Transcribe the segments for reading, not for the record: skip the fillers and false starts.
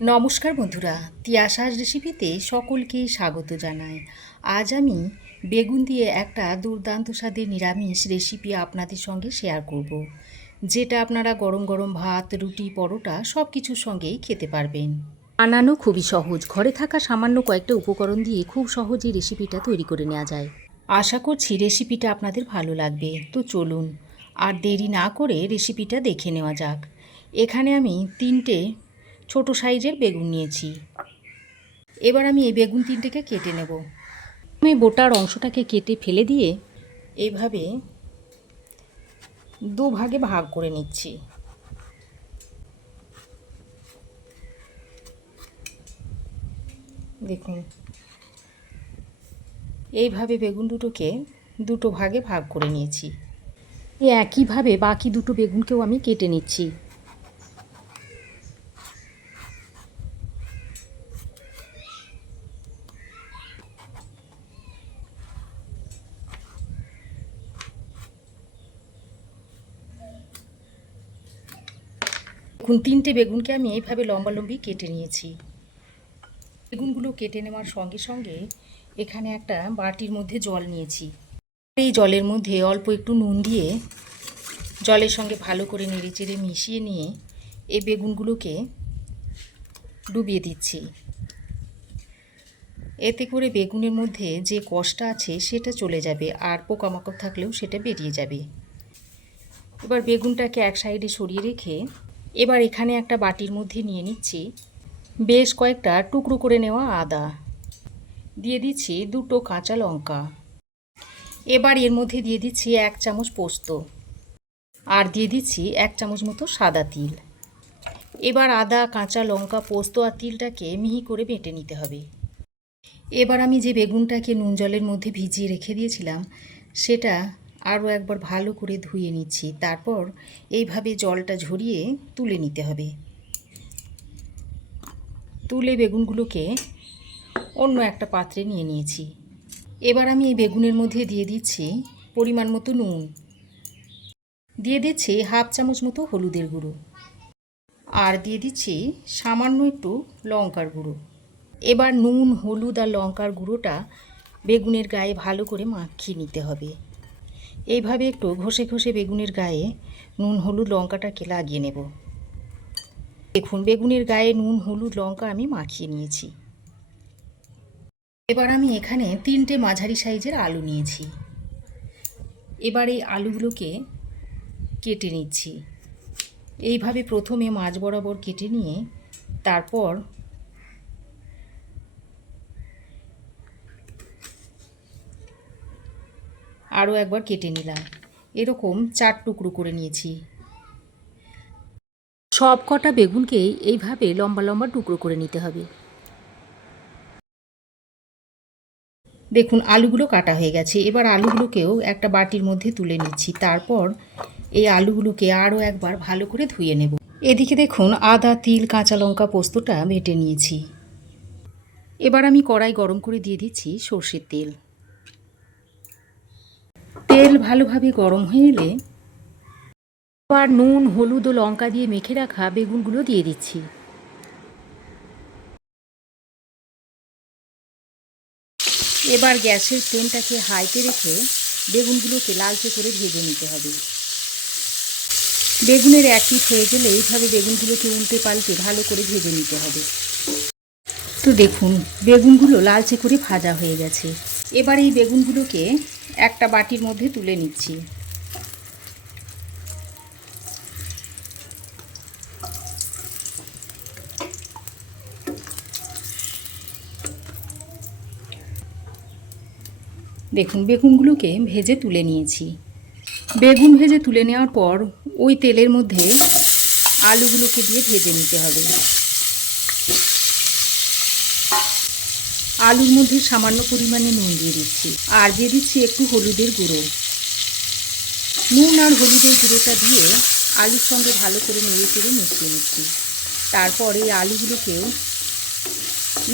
নমস্কার বন্ধুরা, তিয়াশার রেসিপিতে সকলকে স্বাগত জানাই। আজ আমি বেগুন দিয়ে একটা দুর্দান্ত স্বাদের নিরামিষ রেসিপি আপনাদের সঙ্গে শেয়ার করব, যেটা আপনারা গরম গরম ভাত, রুটি, পরোটা সব কিছুর সঙ্গেই খেতে পারবেন। বানানো খুবই সহজ, ঘরে থাকা সামান্য কয়েকটা উপকরণ দিয়ে খুব সহজেই রেসিপিটা তৈরি করে নেওয়া যায়। আশা করছি রেসিপিটা আপনাদের ভালো লাগবে। তো চলুন আর দেরি না করে রেসিপিটা দেখে নেওয়া যাক। এখানে আমি 3টে ছোট সাইজের বেগুন নিয়েছি। এবার আমি এই বেগুন 3টেকে কেটে নেব। আমি বোটার অংশটাকে কেটে ফেলে দিয়ে এইভাবে দুভাগে ভাগ করে নিচ্ছি। দেখুন, এইভাবে বেগুন দুটোকে দুটো ভাগে ভাগ করে নিয়েছি। একইভাবে বাকি দুটো বেগুনকেও আমি কেটে নিচ্ছি। দেখুন, 3টে বেগুনকে আমি এইভাবে লম্বালম্বি কেটে নিয়েছি। বেগুনগুলো কেটে নেওয়ার সঙ্গে সঙ্গে এখানে একটা বাটির মধ্যে জল নিয়েছি। এই জলের মধ্যে অল্প একটু নুন দিয়ে জলের সঙ্গে ভালো করে নেড়েচেড়ে মিশিয়ে নিয়ে এই বেগুনগুলোকে ডুবিয়ে দিচ্ছি। এতে করে বেগুনের মধ্যে যে কষটা আছে সেটা চলে যাবে, আর পোকামাকড় থাকলেও সেটা বেরিয়ে যাবে। এবার বেগুনটাকে এক সাইডে সরিয়ে রেখে এবার এখানে একটা বাটির মধ্যে নিয়ে নিচ্ছি বেশ কয়েকটা টুকরো করে নেওয়া আদা, দিয়ে দিচ্ছি 2টো কাঁচা লঙ্কা। এবার এর মধ্যে দিয়ে দিচ্ছি 1 চামচ পোস্ত, আর দিয়ে দিচ্ছি 1 চামচ মতো সাদা তিল। এবার আদা, কাঁচা লঙ্কা, পোস্ত আর তিলটাকে মিহি করে বেটে নিতে হবে। এবার আমি যে বেগুনটাকে নুন জলের মধ্যে ভিজিয়ে রেখে দিয়েছিলাম সেটা আরও একবার ভালো করে ধুয়ে নিচ্ছি। তারপর এইভাবে জলটা ঝরিয়ে তুলে নিতে হবে। তুলে বেগুনগুলোকে অন্য একটা পাত্রে নিয়ে নিয়েছি। এবার আমি এই বেগুনের মধ্যে দিয়ে দিচ্ছি পরিমাণ মতো নুন, দিয়ে দিচ্ছি 1/2 চামচ মতো হলুদের গুঁড়ো, আর দিয়ে দিচ্ছি সামান্য একটু লঙ্কার গুঁড়ো। এবার নুন, হলুদ আর লঙ্কার গুঁড়োটা বেগুনের গায়ে ভালো করে মাখিয়ে নিতে হবে। এইভাবে একটু ঘষে ঘষে বেগুনের গায়ে নুন, হলুদ, লঙ্কাটাকে লাগিয়ে নেব। দেখুন, বেগুনের গায়ে নুন, হলুদ, লঙ্কা আমি মাখিয়ে নিয়েছি। এবার আমি এখানে 3টে মাঝারি সাইজের আলু নিয়েছি। এবার এই আলুগুলোকে কেটে নিচ্ছি। এইভাবে প্রথমে মাঝ বরাবর কেটে নিয়ে তারপর আরও একবার কেটে নিলাম। এরকম 4 টুকরো করে নিয়েছি। সব কটা বেগুনকেই এইভাবে লম্বা লম্বা টুকরো করে নিতে হবে। দেখুন, আলুগুলো কাটা হয়ে গেছে। এবার আলুগুলোকেও একটা বাটির মধ্যে তুলে নিচ্ছি। তারপর এই আলুগুলোকে আরও একবার ভালো করে ধুয়ে নেব। এদিকে দেখুন, আদা, তিল, কাঁচা লঙ্কা, পোস্তটা বেটে নিয়েছি। এবার আমি কড়াই গরম করে দিয়ে দিচ্ছি সর্ষের তেল। তেল ভালোভাবে গরম হয়ে এলে এবার নুন, হলুদ ও লঙ্কা দিয়ে মেখে রাখা বেগুনগুলো দিয়ে দিচ্ছি। এবার গ্যাসের ফ্লেমটাকে হাইতে রেখে বেগুনগুলোকে লালচে করে ভেজে নিতে হবে। বেগুনের এক পিঠ হয়ে গেলে এইভাবে বেগুনগুলোকে উল্টে পাল্টে ভালো করে ভেজে নিতে হবে। তো দেখুন, বেগুনগুলো লালচে করে ভাজা হয়ে গেছে। এবার এই বেগুনগুলোকে একটা বাটির মধ্যে তুলে নিচ্ছি। দেখুন, বেগুনগুলোকে ভেজে তুলে নিয়েছি। বেগুন ভেজে তুলে নেওয়ার পর ওই তেলের মধ্যে আলুগুলোকে দিয়ে ভেজে নিতে হবে। আলুর মধ্যে সামান্য পরিমাণে নুন দিয়ে দিচ্ছি, আর দিয়ে দিচ্ছি একটু হলুদের গুঁড়ো। নুন আর হলুদের গুঁড়োটা দিয়ে আলুর সঙ্গে ভালো করে নেড়েচেড়ে মিশিয়ে নিচ্ছি। তারপর এই আলুগুলোকেও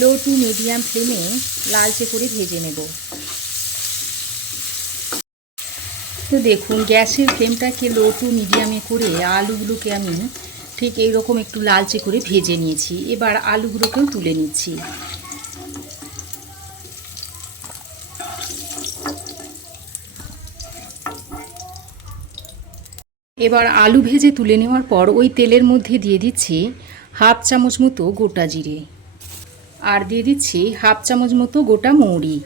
লো টু মিডিয়াম ফ্লেমে লালচে করে ভেজে নেব। তো দেখুন, গ্যাসের ফ্লেমটাকে লো টু মিডিয়ামে করে আলুগুলোকে আমি ঠিক এইরকম একটু লালচে করে ভেজে নিয়েছি। এবার আলুগুলোকেও তুলে নিচ্ছি। এবার আলু ভেজে তুলে নেওয়ার পর ওই তেলের মধ্যে দিয়ে দিচ্ছি হাফ চামচ মতো গোটা জিরে, আর দিয়ে দিচ্ছি হাফ চামচ মতো গোটা মৌরি,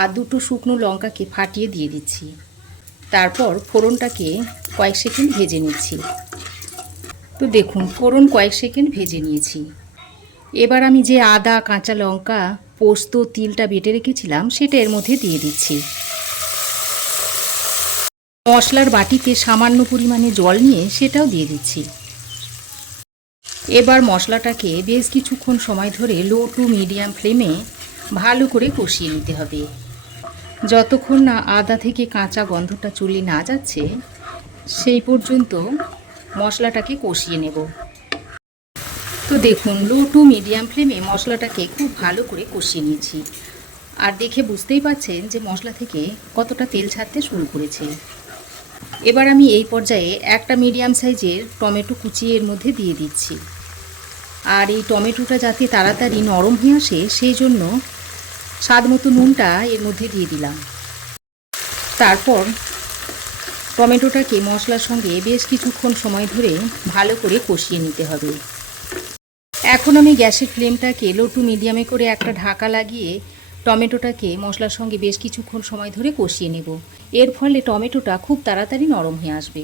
আর দুটো শুকনো লঙ্কাকে ফাটিয়ে দিয়ে দিচ্ছি। তারপর ফোড়নটাকে কয়েক সেকেন্ড ভেজে নিচ্ছি। তো দেখুন ফোড়ন কয়েক সেকেন্ড ভেজে নিয়েছি। এবার আমি যে আদা, কাঁচা লঙ্কা, পোস্ত, তিলটা বেটে রেখেছিলাম সেটা এর মধ্যে দিয়ে দিচ্ছি। মশলার বাটিতে সামান্য পরিমাণে জল নিয়ে সেটাও দিয়ে দিচ্ছি। এবার মশলাটাকে বেশ কিছুক্ষণ সময় ধরে লো টু মিডিয়াম ফ্লেমে ভালো করে কষিয়ে নিতে হবে, যতক্ষণ না আদা থেকে কাঁচা গন্ধটা চলে না যাচ্ছে সেই পর্যন্ত মশলাটাকে কষিয়ে নেব। তো দেখুন লো টু মিডিয়াম ফ্লেমে মশলাটাকে খুব ভালো করে কষিয়ে নিয়েছি, আর দেখে বুঝতেই পারছেন যে মশলা থেকে কতটা তেল ছাড়তে শুরু করেছে। এবার আমি এই পর্যায়ে একটা মিডিয়াম সাইজের টমেটো কুচিয়ে এর মধ্যে দিয়ে দিচ্ছি, আর এই টমেটোটা যাতে তাড়াতাড়ি নরম হয়ে আসে সেই জন্য স্বাদ মতো নুনটা এর মধ্যে দিয়ে দিলাম। তারপর টমেটোটাকে মশলার সঙ্গে বেশ কিছুক্ষণ সময় ধরে ভালো করে কষিয়ে নিতে হবে। এখন আমি গ্যাসের ফ্লেমটাকে লো টু মিডিয়ামে করে একটা ঢাকা লাগিয়ে টমেটোটাকে মশলার সঙ্গে বেশ কিছুক্ষণ সময় ধরে কষিয়ে নেব। এর ফলে টমেটোটা খুব তাড়াতাড়ি নরম হয়ে আসবে।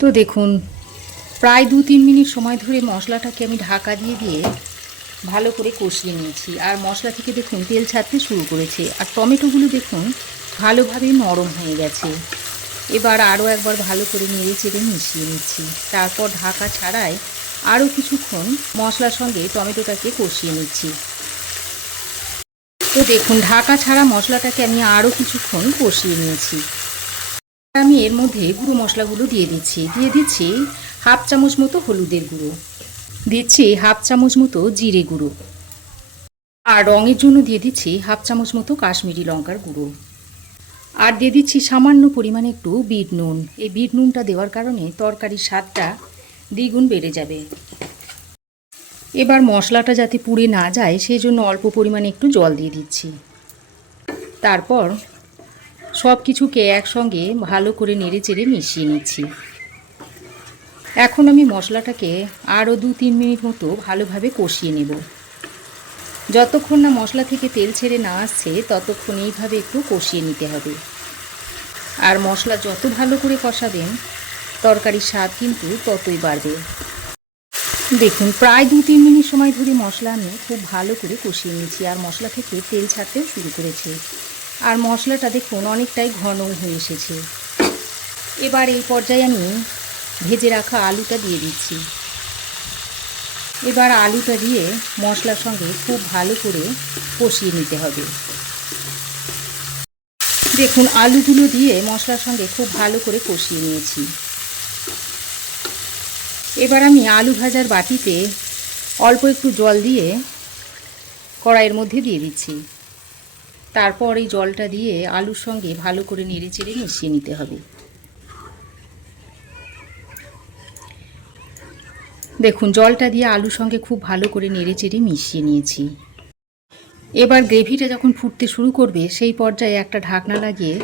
তো দেখুন প্রায় 2-3 মিনিট সময় ধরে মশলাটাকে আমি ঢাকা দিয়ে দিয়ে ভালো করে কষিয়ে নিয়েছি, আর মশলা থেকে দেখুন তেল ছাড়তে শুরু করেছে, আর টমেটোগুলো দেখুন ভালোভাবে নরম হয়ে গেছে। এবার আরও একবার ভালো করে নেড়ে চেড়ে মিশিয়ে নিচ্ছি। তারপর ঢাকা ছাড়াই আরও কিছুক্ষণ মশলার সঙ্গে টমেটোটাকে কষিয়ে নিচ্ছি। তো দেখুন ঢাকা ছাড়া মশলাটাকে আমি আরও কিছুক্ষণ কষিয়ে নিয়েছি। আমি এর মধ্যে গুঁড়ো মশলাগুলো দিয়ে দিচ্ছি হাফ চামচ মতো হলুদের গুঁড়ো, দিচ্ছি হাফ চামচ মতো জিরে গুঁড়ো, আর রঙের জন্য দিয়ে দিচ্ছি হাফ চামচ মতো কাশ্মীরি লঙ্কার গুঁড়ো, আর দিয়ে দিচ্ছি সামান্য পরিমাণে একটু বিট নুন। এই বিট নুনটা দেওয়ার কারণে তরকারির স্বাদটা দ্বিগুণ বেড়ে যাবে। এবার মশলাটা যাতে পুড়ে না যায় সেই জন্য অল্প পরিমাণে একটু জল দিয়ে দিচ্ছি। তারপর সব কিছুকে একসঙ্গে ভালো করে নেড়ে চেড়ে মিশিয়ে নিচ্ছি। এখন আমি মশলাটাকে আরও 2-3 মিনিট মতো ভালোভাবে কষিয়ে নেব। যতক্ষণ না মশলা থেকে তেল ছেড়ে না আসছে ততক্ষণ এইভাবে একটু কষিয়ে নিতে হবে। আর মশলা যত ভালো করে কষাবেন তরকারির স্বাদ কিন্তু ততই বাড়বে। দেখুন প্রায় 2-3 মিনিট সময় ধরে মশলা আমি খুব ভালো করে কষিয়ে নিয়েছি, আর মশলা থেকে তেল ছাড়তেও শুরু করেছে, আর মশলাটা দেখুন অনেকটাই ঘন হয়ে এসেছে। এবার এই পর্যায়ে আমি ভেজে রাখা আলুটা দিয়ে দিচ্ছি। এবার আলুটা দিয়ে মশলার সঙ্গে খুব ভালো করে কষিয়ে নিতে হবে। দেখুন আলুগুলো দিয়ে মশলার সঙ্গে খুব ভালো করে কষিয়ে নিয়েছি। এবার আমি আলু ভাজার বাটিতে অল্প একটু জল দিয়ে কড়াইয়ের মধ্যে দিয়ে দিচ্ছি। তারপর এই জলটা দিয়ে আলুর সঙ্গে ভালো করে নেড়ে চেড়ে মিশিয়ে নিতে হবে। দেখুন জলটা দিয়ে আলুর সঙ্গে খুব ভালো করে নেড়ে চেড়ে মিশিয়ে নিয়েছি। এবার গ্রেভিটা যখন ফুটতে শুরু করবে সেই পর্যায়ে একটা ঢাকনা লাগিয়ে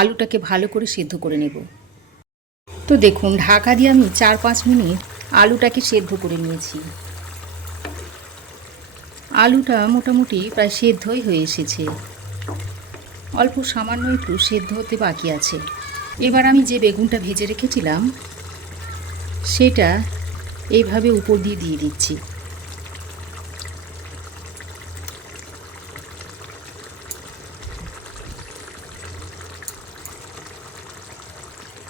আলুটাকে ভালো করে সেদ্ধ করে নেব। তো দেখুন ঢাকা দিয়ে আমি 4-5 মিনিট আলুটাকে সেদ্ধ করে নিয়েছি। আলুটা মোটামুটি প্রায় সেদ্ধই হয়ে এসেছে, অল্প সামান্য একটু সেদ্ধ হতে বাকি আছে। এবার আমি যে বেগুনটা ভেজে রেখেছিলাম সেটা এইভাবে উপর দিয়ে দিয়ে দিচ্ছি।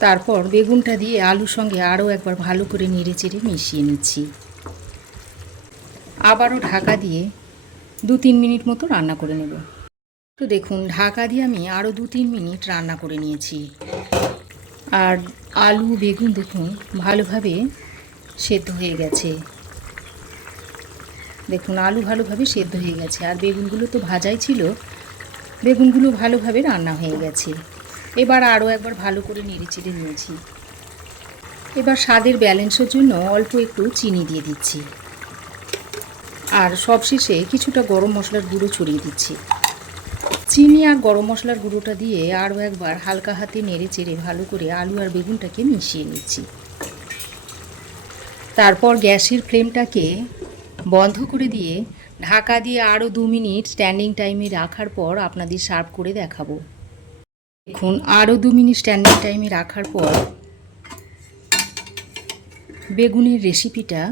তারপর বেগুনটা দিয়ে আলুর সঙ্গে আরও একবার ভালো করে নেড়ে চেড়ে মিশিয়ে নিচ্ছি। আবারও ঢাকা দিয়ে 2-3 মিনিট মতো রান্না করে নেব। তো দেখুন ঢাকা দিয়ে আমি আরও 2-3 মিনিট রান্না করে নিয়েছি, আর আলু বেগুন দেখুন ভালোভাবে সেদ্ধ হয়ে গেছে। দেখুন আলু ভালোভাবে সেদ্ধ হয়ে গেছে, আর বেগুনগুলো তো ভাজাই ছিল, বেগুনগুলো ভালোভাবে রান্না হয়ে গেছে। এবার আরও একবার ভালো করে নেড়ে চেড়ে নিয়েছি। এবার স্বাদের ব্যালেন্সের জন্য অল্প একটু চিনি দিয়ে দিচ্ছি, আর সবশেষে কিছুটা গরম মশলার গুঁড়ো ছড়িয়ে দিচ্ছি। চিনি আর গরম মশলার গুঁড়োটা দিয়ে আরও একবার হালকা হাতে নেড়ে চেড়ে ভালো করে আলু আর বেগুনটাকে মিশিয়ে নিচ্ছি। তারপর গ্যাসের ফ্লেমটাকে বন্ধ করে দিয়ে ঢাকা দিয়ে আরও 2 মিনিট স্ট্যান্ডিং টাইমে রাখার পর আপনাদের সার্ভ করে দেখাবো। দেখুন, আরও 2 মিনিট স্ট্যান্ডিং টাইমে রাখার পর বেগুনের রেসিপিটা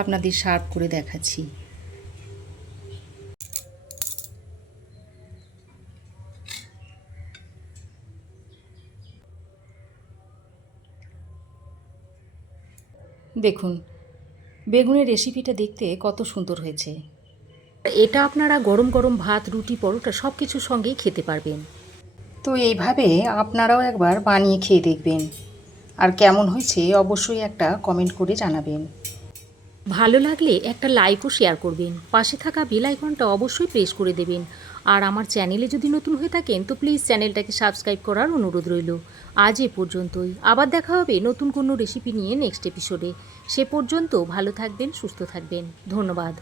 আপনাদের সার্ভ করে দেখাচ্ছি। দেখুন, বেগুনের রেসিপিটা দেখতে কত সুন্দর হয়েছে। এটা আপনারা গরম গরম ভাত, রুটি, পরোটা সব কিছুর সঙ্গেই খেতে পারবেন। তো এইভাবে আপনারাও একবার বানিয়ে খেয়ে দেখবেন, আর কেমন হয়েছে অবশ্যই একটা কমেন্ট করে জানাবেন। ভালো লাগলে একটা লাইক ও শেয়ার করবেন, পাশে থাকা বেল আইকনটা অবশ্যই প্রেস করে দেবেন। আর আমার চ্যানেলে যদি নতুন হয়ে থাকেন তো প্লিজ চ্যানেলটাকে সাবস্ক্রাইব করার অনুরোধ রইল। আজ এ পর্যন্তই, আবার দেখা হবে নতুন কোনো রেসিপি নিয়ে নেক্সট এপিসোডে। সে পর্যন্ত ভালো থাকবেন, সুস্থ থাকবেন। ধন্যবাদ।